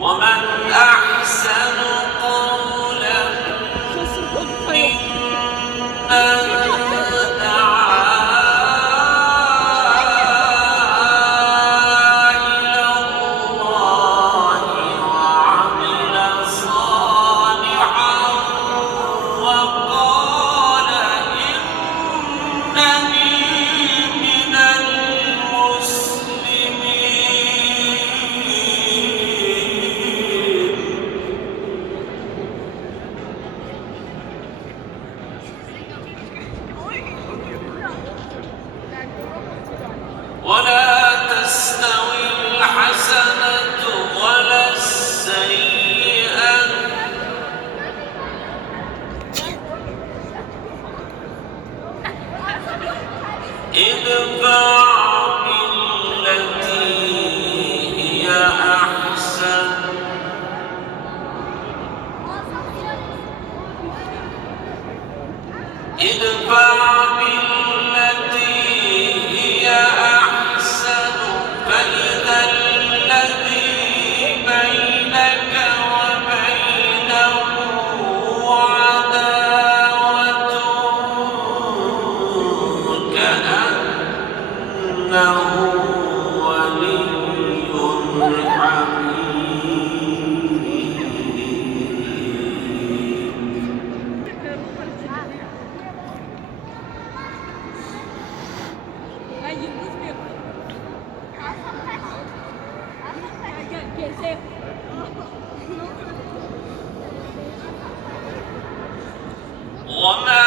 ومن أحسن قولا ممن دعا إلى الله وعمل صالحا وقال إنني من المسلمين. ولا تستوي الحسنة ولا السيئة ادفع بالتي هي أحسن فإذا الذي بينك وبينه عداوة كأنه ولي حميد. وما